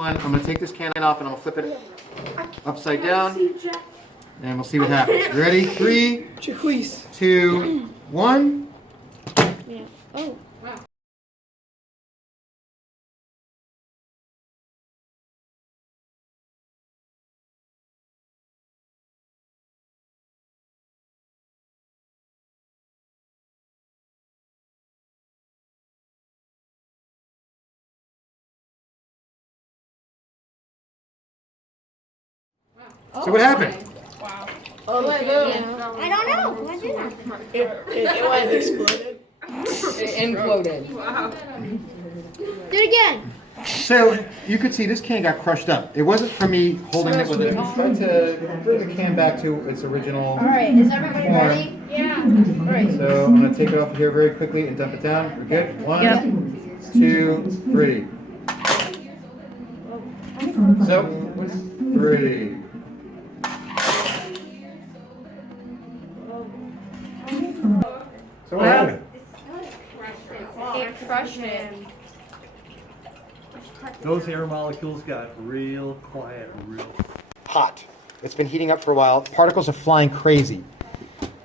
I'm going to take this can off and I'm going to flip it upside down. And we'll see what happens. You ready? 3, 2, 1. Yeah. Oh. Wow. So what happened? Wow. Oh, my God. I don't know. Why did that? It was exploded. It imploded. Wow. Do it again. So you could see this can got crushed up. It wasn't from me holding it with it. Try to bring the can back to its original All right. Is everybody form. ready? Yeah. All right. So I'm going to take it off here very quickly and dump it down. We're good? 1, 2, 3. So 3. So what happened? It crushed him. Those air molecules got real quiet, real. Hot. It's been heating up for a while. Particles are flying crazy.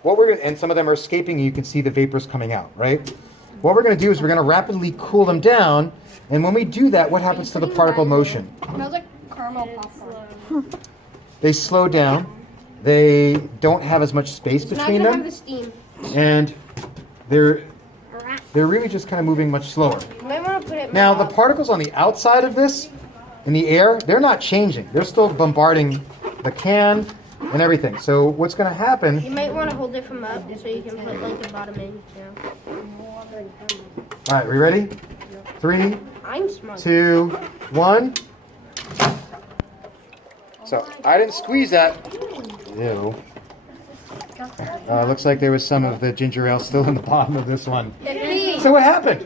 What we're gonna, and some of them are escaping, and you can see the vapors coming out, right? What we're going to do is we're going to rapidly cool them down, and when we do that, what happens to the particle motion? Smells like caramel popcorn. They slow down. They don't have as much space between Not gonna them, have the steam. and they're really just kind of moving much slower. You might want to put it. Now, the particles on the outside of this, in the air, they're not changing. They're still bombarding the can and everything. So what's going to happen? You might want to hold it from up so you can put like the bottom in. Yeah. All right, we ready? 3, I'm smart. 2, 1. So I didn't squeeze that. Ew. Looks like there was some of the ginger ale still in the bottom of this one. So what happened?